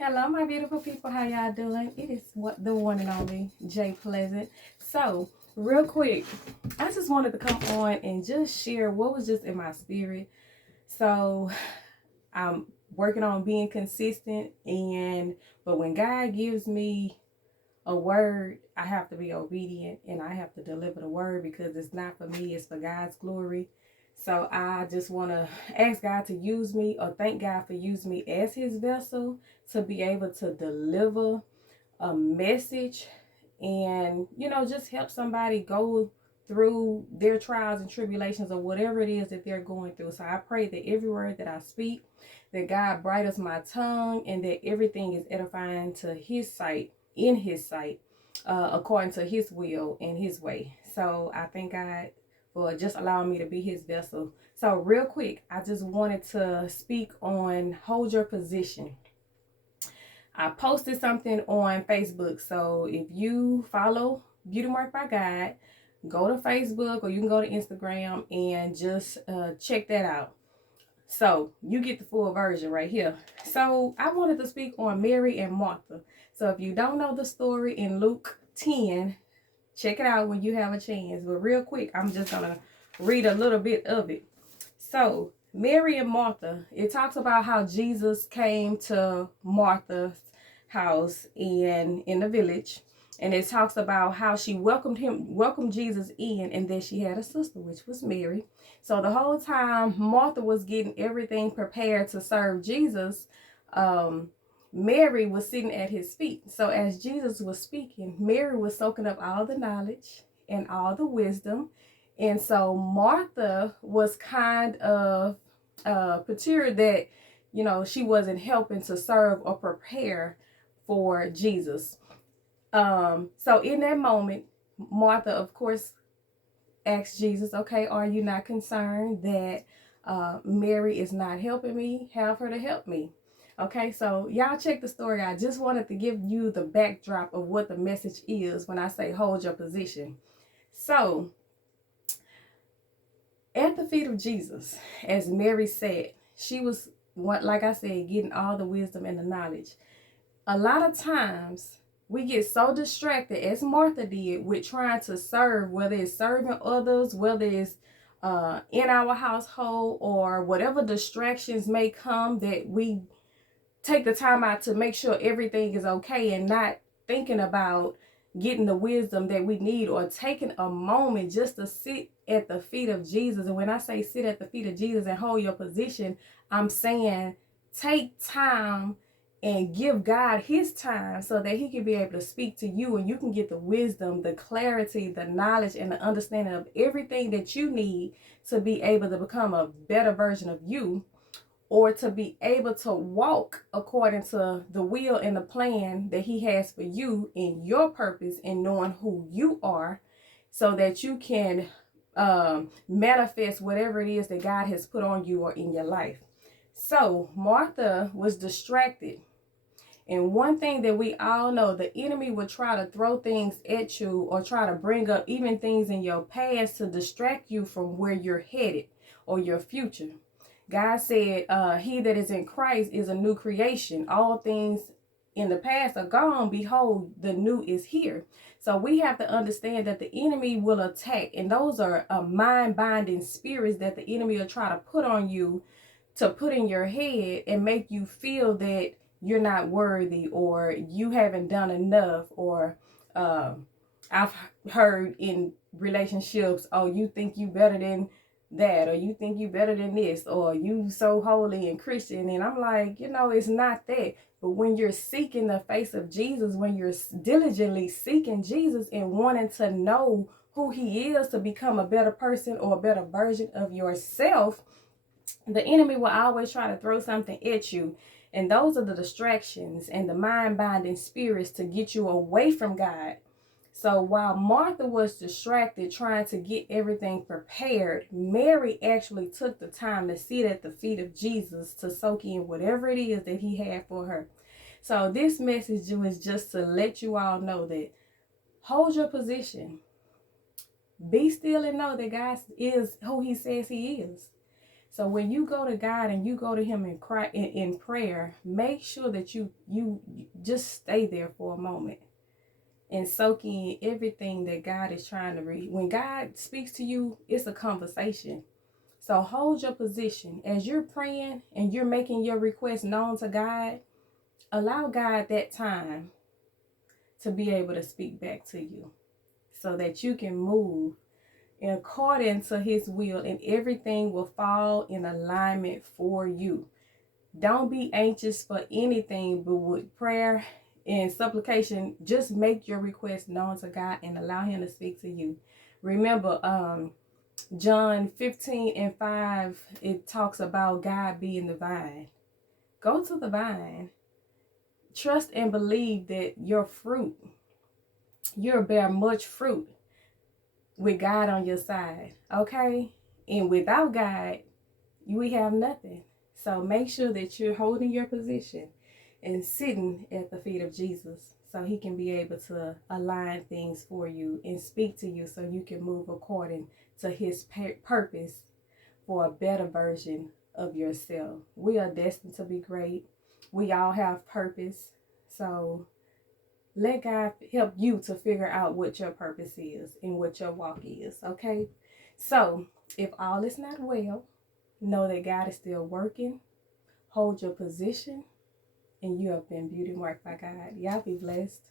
Hello, my beautiful people. How y'all doing? It is the one and only Jay Pleasant. So, real quick, I just wanted to come on and just share what was just in my spirit. So, I'm working on being consistent, but when God gives me a word, I have to be obedient and I have to deliver the word because it's not for me, it's for God's glory. So I just want to ask God to use me, or thank God for using me as his vessel to be able to deliver a message and, just help somebody go through their trials and tribulations or whatever it is that they're going through. So I pray that every word that I speak, that God brightens my tongue and that everything is edifying to his sight, in his sight, according to his will and his way. So I thank God for just allowing me to be his vessel. So real quick, I just wanted to speak on hold your position. I posted something on Facebook. So if you follow Beauty Mark by God, go to Facebook or you can go to Instagram and just check that out. So you get the full version right here. So I wanted to speak on Mary and Martha. So if you don't know the story in Luke 10, check it out when you have a chance. But real quick, I'm just going to read a little bit of it. So Mary and Martha, it talks about how Jesus came to Martha's house in the village. And it talks about how she welcomed Jesus in, and then she had a sister, which was Mary. So the whole time Martha was getting everything prepared to serve Jesus, Mary was sitting at his feet. So as Jesus was speaking, Mary was soaking up all the knowledge and all the wisdom. And so Martha was kind of perturbed that, she wasn't helping to serve or prepare for Jesus. So in that moment, Martha, of course, asked Jesus, okay, are you not concerned that Mary is not helping me? Have her to help me. Okay, so y'all check the story. I just wanted to give you the backdrop of what the message is when I say hold your position. So, at the feet of Jesus, as Mary said, she was, like I said, getting all the wisdom and the knowledge. A lot of times, we get so distracted, as Martha did, with trying to serve, whether it's serving others, whether it's in our household, or whatever distractions may come, that we take the time out to make sure everything is okay and not thinking about getting the wisdom that we need, or taking a moment just to sit at the feet of Jesus. And when I say sit at the feet of Jesus and hold your position, I'm saying take time and give God his time so that he can be able to speak to you and you can get the wisdom, the clarity, the knowledge, and the understanding of everything that you need to be able to become a better version of you, or to be able to walk according to the will and the plan that he has for you in your purpose, and knowing who you are, so that you can manifest whatever it is that God has put on you or in your life. So Martha was distracted. And one thing that we all know, the enemy will try to throw things at you or try to bring up even things in your past to distract you from where you're headed or your future. God said, he that is in Christ is a new creation. All things in the past are gone. Behold, the new is here. So we have to understand that the enemy will attack. And those are mind-binding spirits that the enemy will try to put on you, to put in your head and make you feel that you're not worthy, or you haven't done enough, or I've heard in relationships, oh, you think you better than that, or you think you better than this, or you so holy and Christian. And I'm like, it's not that. But when you're seeking the face of Jesus, when you're diligently seeking Jesus and wanting to know who he is to become a better person or a better version of yourself, the enemy will always try to throw something at you. And those are the distractions and the mind-binding spirits to get you away from God. So while Martha was distracted trying to get everything prepared, Mary actually took the time to sit at the feet of Jesus to soak in whatever it is that he had for her. So this message was just to let you all know that hold your position. Be still and know that God is who he says he is. So when you go to God and you go to him and cry in prayer, make sure that you just stay there for a moment and soak in everything that God is trying to read. When God speaks to you, it's a conversation. So hold your position as you're praying and you're making your request known to God. Allow God that time to be able to speak back to you so that you can move according to his will, and everything will fall in alignment for you. Don't be anxious for anything, but with prayer and supplication, just make your request known to God and allow him to speak to you. Remember, John 15:5, it talks about God being the vine. Go to the vine. Trust and believe that you'll bear much fruit with God on your side, okay? And without God, we have nothing. So make sure that you're holding your position and sitting at the feet of Jesus so he can be able to align things for you and speak to you so you can move according to his purpose for a better version of yourself. We are destined to be great. We all have purpose. So let God help you to figure out what your purpose is and what your walk is, okay? So if all is not well, know that God is still working. Hold your position, and you have been beauty marked by God. Y'all be blessed.